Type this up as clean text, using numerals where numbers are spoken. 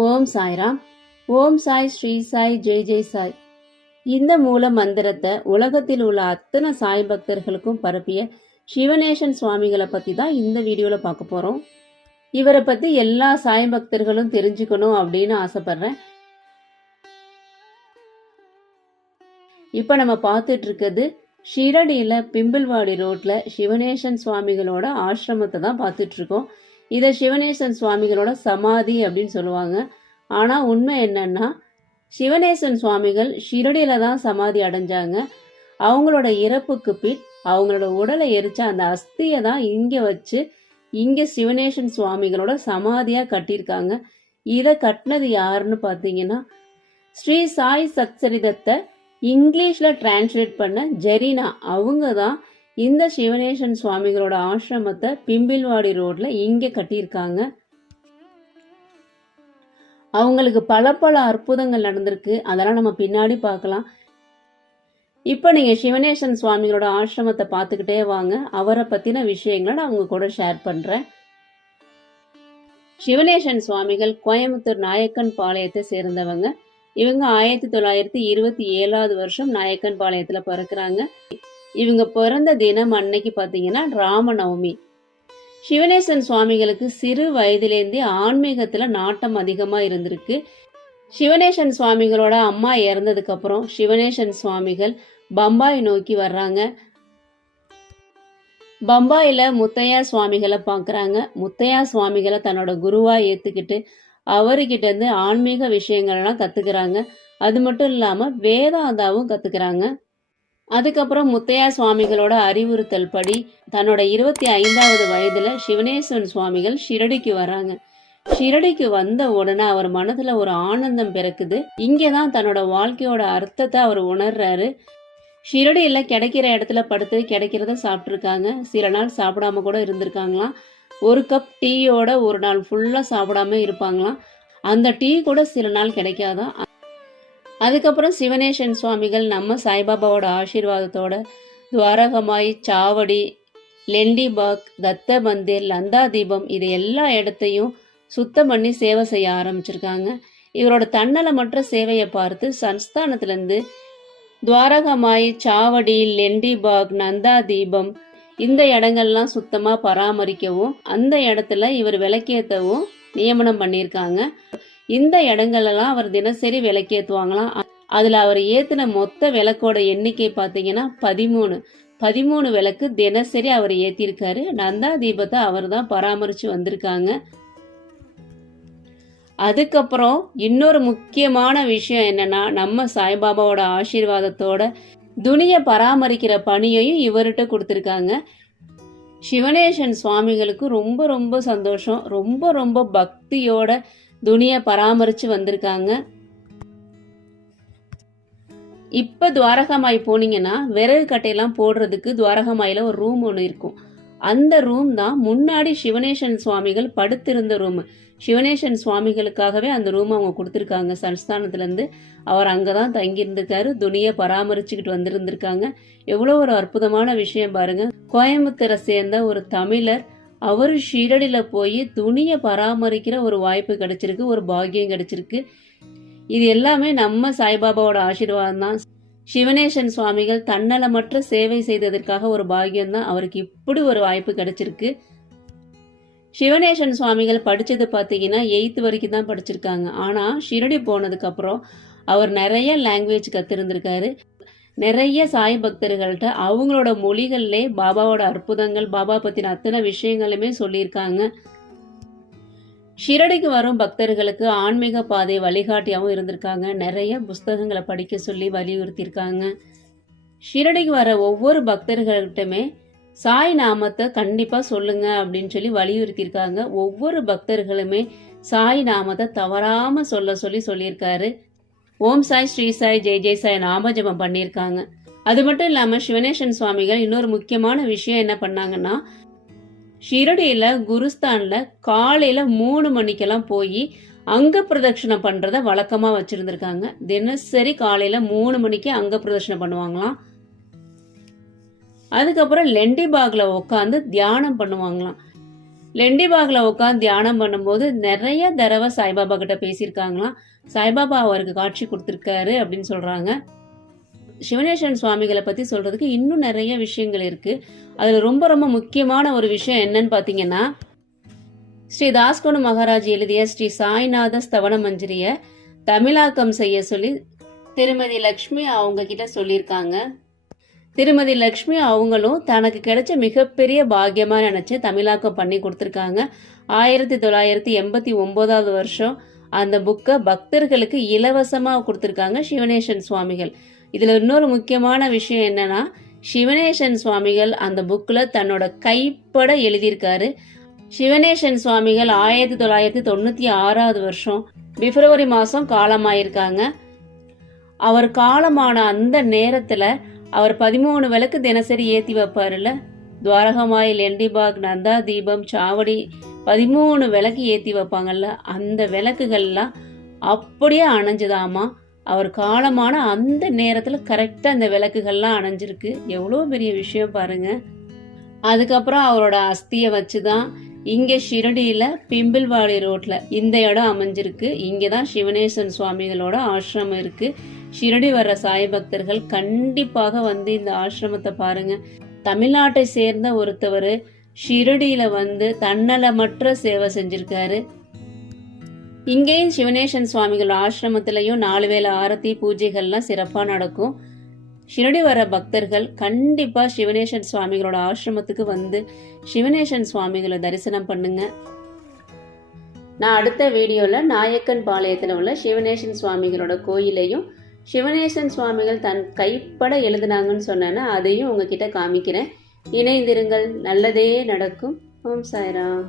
ஓம் சாய்ராம். ஓம் சாய், ஸ்ரீ சாய், ஜெய் ஜெய் சாய். இந்த மூல மந்திரத்தை உலகத்தில் உள்ள அத்தனை சாய் பக்தர்களுக்கும் பரப்பிய சிவனேசன் சுவாமிகளை பத்தி தான் இந்த வீடியோல பார்க்க போறோம். இவரை பத்தி எல்லா சாய் பக்தர்களும் தெரிஞ்சுக்கணும் அப்படின்னு ஆசைப்படுறேன். இப்ப நம்ம பார்த்துட்டு இருக்கிறது ஷிரடியில பிம்பிள்வாடி ரோட்ல சிவனேசன் சுவாமிகளோட ஆசிரமத்தை தான் பார்த்துட்டு இருக்கோம். இதை சிவனேசன் சுவாமிகளோட சமாதி அப்படின்னு சொல்லுவாங்க. ஆனா உண்மை என்னன்னா, சிவனேசன் சுவாமிகள் ஷிரடியில தான் சமாதி அடைஞ்சாங்க. அவங்களோட இறப்புக்கு பின் அவங்களோட உடலை எரிச்ச அந்த அஸ்தியை தான் இங்க வச்சு இங்க சிவனேசன் சுவாமிகளோட சமாதியா கட்டியிருக்காங்க. இதை கட்டினது யாருன்னு பாத்தீங்கன்னா, ஸ்ரீ சாய் சச்சரிதத்தை இங்கிலீஷ்ல டிரான்ஸ்லேட் பண்ண ஜெரினா அவங்க தான் இந்த சிவனேசன் சுவாமிகளோட ஆசிரமத்தை பிம்பிள்வாடி ரோட்ல இங்க கட்டியிருக்காங்க. அவங்களுக்கு பல அற்புதங்கள் நடந்திருக்கு. அதெல்லாம் நம்ம பின்னாடி பார்க்கலாம். இப்ப நீங்க சிவனேசன் சுவாமிகளோட ஆசிரமத்தை பார்த்துக்கிட்டே வாங்க. அவரை பத்தின விஷயங்களை நான் உங்க கூட ஷேர் பண்றேன். சிவனேசன் சுவாமிகள் கோயம்புத்தூர் நாயக்கன் பாளையத்தை சேர்ந்தவங்க. இவங்க 1927 வருஷம் நாயக்கன் பாளையத்துல பிறக்கிறாங்க. இவங்க பிறந்த தினம் அன்னைக்கு பாத்தீங்கன்னா ராமநவமி. சிவனேசன் சுவாமிகளுக்கு சிறு வயதிலேருந்தே ஆன்மீகத்துல நாட்டம் அதிகமா இருந்திருக்கு. சிவனேசன் சுவாமிகளோட அம்மா இறந்ததுக்கு அப்புறம் சிவனேசன் சுவாமிகள் பம்பாய் நோக்கி வர்றாங்க. பம்பாயில முத்தையா சுவாமிகளை பாக்குறாங்க. முத்தையா சுவாமிகளை தன்னோட குருவா ஏத்துக்கிட்டு அவர்கிட்ட இருந்து ஆன்மீக விஷயங்கள்லாம் கத்துக்கிறாங்க. அது மட்டும் இல்லாம வேதாந்தாவும் கத்துக்கிறாங்க. அதுக்கப்புறம் முத்தையா சுவாமிகளோட அறிவுறுத்தல் படி தன்னோட 25வது வயதுல சிவனேசன் சுவாமிகள் ஷிரடிக்கு வர்றாங்க. ஷிரடிக்கு வந்த உடனே அவர் மனதுல ஒரு ஆனந்தம் பிறக்குது. இங்கதான் தன்னோட வாழ்க்கையோட அர்த்தத்தை அவர் உணர்றாரு. ஷிரடியில கிடைக்கிற இடத்துல படுத்து கிடைக்கிறத சாப்பிட்டுருக்காங்க. சில நாள் சாப்பிடாம கூட இருந்திருக்காங்களாம். ஒரு கப் டீயோட ஒரு நாள் ஃபுல்லா சாப்பிடாம இருப்பாங்களாம். அந்த டீ கூட சில நாள் கிடைக்காதான். அதுக்கப்புறம் சிவனேசன் சுவாமிகள் நம்ம சாய்பாபாவோட ஆசீர்வாதத்தோட துவாரகமாய், சாவடி, லெண்டிபாக், தத்த மந்திர், லந்தா தீபம் இது எல்லா இடத்தையும் சுத்தம் பண்ணி சேவை செய்ய ஆரம்பிச்சிருக்காங்க. இவரோட தன்னலமற்ற சேவையை பார்த்து சன்ஸ்தானத்திலிருந்து துவாரகமாய், சாவடி, லெண்டிபாக், நந்தா தீபம் இந்த இடங்கள்லாம் சுத்தமா பராமரிக்கவும் அந்த இடத்துல இவர் விளக்கேற்றவும் நியமனம் பண்ணியிருக்காங்க. இந்த இடங்கள்லாம் அவர் தினசரி விளக்கேற்றுவாங்களாம். அதுல அவர் ஏத்தின மொத்த விளக்கோட எண்ணிக்கை பாத்தீங்கன்னா 13 விளக்கு தினசரி அவர் ஏத்திருக்காரு. நந்தா தீபத்தை அவர் தான் பராமரிச்சு வந்திருக்காங்க. அதுக்கப்புறம் இன்னொரு முக்கியமான விஷயம் என்னன்னா, நம்ம சாய்பாபாவோட ஆசீர்வாதத்தோட துணியை பராமரிக்கிற பணியையும் இவர்கிட்ட கொடுத்துருக்காங்க. சிவனேசன் சுவாமிகளுக்கு ரொம்ப சந்தோஷம். ரொம்ப பக்தியோட துணியை பராமரிச்சு வந்திருக்காங்க. இப்ப துவாரகமாய் போனீங்கன்னா விறகு கட்டையெல்லாம் போடுறதுக்கு துவாரகமாயில ஒரு ரூம் ஒன்று இருக்கும். அந்த ரூம் தான் முன்னாடி சிவனேசன் சுவாமிகள் படுத்திருந்த ரூம். சிவனேசன் சுவாமிகளுக்காகவே அந்த ரூம் அவங்க கொடுத்துருக்காங்க. சன்ஸ்தானத்துல இருந்து அவர் அங்கதான் தங்கி இருந்திருக்காரு. துணியை பராமரிச்சுக்கிட்டு வந்திருந்திருக்காங்க. எவ்வளவு ஒரு அற்புதமான விஷயம் பாருங்க. கோயம்புத்தூரை சேர்ந்த ஒரு தமிழர் அவரு ஷிரடியில போய் துணியை பராமரிக்கிற ஒரு வாய்ப்பு கிடைச்சிருக்கு, ஒரு பாக்கியம் கிடைச்சிருக்கு. இது எல்லாமே நம்ம சாய்பாபாவோட ஆசீர்வாதம் தான். சிவனேசன் சுவாமிகள் தன்னலமற்ற சேவை செய்ததற்காக ஒரு பாக்கியம் தான். அவருக்கு இப்படி ஒரு வாய்ப்பு கிடைச்சிருக்கு. சிவனேசன் சுவாமிகள் படிச்சது பாத்தீங்கன்னா 8th வரைக்கும் தான் படிச்சிருக்காங்க. ஆனா ஷிரடி போனதுக்கு அப்புறம் அவர் நிறைய லாங்குவேஜ் கத்திருந்திருக்காரு. நிறைய சாய் பக்தர்கள்ட்ட அவங்களோட மொழிகள்லே பாபாவோட அற்புதங்கள், பாபா பத்தின அத்தனை விஷயங்களுமே சொல்லியிருக்காங்க. ஷிரடிக்கு வரும் பக்தர்களுக்கு ஆன்மீக பாதை வழிகாட்டியாகவும் இருந்திருக்காங்க. நிறைய புஸ்தகங்களை படிக்க சொல்லி வலியுறுத்தியிருக்காங்க. ஷிரடிக்கு வர ஒவ்வொரு பக்தர்கள்ட்டுமே சாய் நாமத்தை கண்டிப்பா சொல்லுங்க அப்படின்னு சொல்லி வலியுறுத்தியிருக்காங்க. ஒவ்வொரு பக்தர்களுமே சாய் நாமத்தை தவறாம சொல்லியிருக்காரு. ஓம் சாய், ஸ்ரீ சாய், ஜெய் ஜெய் சாய் நாம ஜபம் பண்ணியிருக்காங்க. அது மட்டும் இல்லாம சிவனேசன் சுவாமிகள் இன்னொரு முக்கியமான விஷயம் என்ன பண்ணாங்கன்னா, ஷிரடியில குருஸ்தான்ல காலையில 3 மணிக்கெல்லாம் போய் அங்க பிரதட்சணம் பண்றத வழக்கமா வச்சிருந்திருக்காங்க. தினசரி காலையில 3 மணிக்கு அங்க பிரதட்சணம் பண்ணுவாங்களாம். அதுக்கப்புறம் லெண்டிபாக்ல உட்காந்து தியானம் பண்ணுவாங்களாம். லெண்டிபாகில் உட்காந்து தியானம் பண்ணும்போது நிறைய தடவை சாய்பாபா கிட்ட பேசியிருக்காங்களாம். சாய்பாபா அவருக்கு காட்சி கொடுத்துருக்காரு அப்படின்னு சொல்றாங்க. சிவனேஸ்வரன் சுவாமிகளை பத்தி சொல்றதுக்கு இன்னும் நிறைய விஷயங்கள் இருக்கு. அதுல ரொம்ப ரொம்ப முக்கியமான ஒரு விஷயம் என்னன்னு பாத்தீங்கன்னா, ஸ்ரீ தாஸ்கோனு மகாராஜ் எழுதிய ஸ்ரீ சாய்நாத ஸ்தவன மஞ்சரிய தமிழாக்கம் செய்ய சொல்லி திருமதி லக்ஷ்மி அவங்க கிட்ட சொல்லியிருக்காங்க. திருமதி லக்ஷ்மி அவங்களும் தனக்கு கிடைச்ச மிகப்பெரிய பாக்கியமா நினைச்சு தமிழாக்கம் பண்ணி கொடுத்துருக்காங்க. 1989 வருஷம் அந்த புக்கை பக்தர்களுக்கு இலவசமா கொடுத்துருக்காங்க சிவனேசன் சுவாமிகள். இதுல இன்னொரு முக்கியமான விஷயம் என்னன்னா, சிவனேசன் சுவாமிகள் அந்த புக்ல தன்னோட கைப்பட எழுதியிருக்காரு. சிவனேசன் சுவாமிகள் 1996 வருஷம் பிப்ரவரி மாசம் காலமாயிருக்காங்க. அவர் காலமான அந்த நேரத்துல அவர் 13 விளக்கு தினசரி ஏத்தி வைப்பாருல்ல, துவாரகமாய், லெண்டிபாக், நந்தா தீபம், சாவடி 13 விளக்கு ஏத்தி வைப்பாங்கல்ல, அந்த விளக்குகள்லாம் அப்படியே அணைஞ்சுதாமா. அவர் காலமான அந்த நேரத்துல கரெக்டா அந்த விளக்குகள்லாம் அணைஞ்சிருக்கு. எவ்வளோ பெரிய விஷயம் பாருங்க. அதுக்கப்புறம் அவரோட அஸ்தியை வச்சுதான் இங்க ஷிரடியில பிம்பிள்வாடி ரோட்ல இந்த இடம் அமைஞ்சிருக்கு. இங்கதான் சிவனேசன் சுவாமிகளோட ஆசிரமம் இருக்கு. ஷிரடி வர்ற சாய் பக்தர்கள் கண்டிப்பாக வந்து இந்த ஆசிரமத்தை பாருங்க. தமிழ்நாட்டை சேர்ந்த ஒருத்தவர் ஷிரடியில வந்து தன்னலமற்ற சேவை செஞ்சிருக்காரு. இங்கேயும் சிவனேசன் சுவாமிகள் ஆசிரமத்திலையும் 4 வேளை ஆரத்தி பூஜைகள்லாம் சிறப்பா நடக்கும். ஷிரடி வர பக்தர்கள் கண்டிப்பா சிவனேசன் சுவாமிகளோட ஆசிரமத்துக்கு வந்து சிவனேசன் சுவாமிகளை தரிசனம் பண்ணுங்க. நான் அடுத்த வீடியோல நாயக்கன் பாளையத்துல உள்ள சிவனேசன் சுவாமிகளோட கோயிலையும் சிவனேசன் சுவாமிகள் தன் கைப்பட எழுதினாங்கன்னு சொன்னேன்னா அதையும் உங்ககிட்ட காமிக்கிறேன். இணைந்திருங்கள், நல்லதே நடக்கும். ஓம் சாய்ராம்.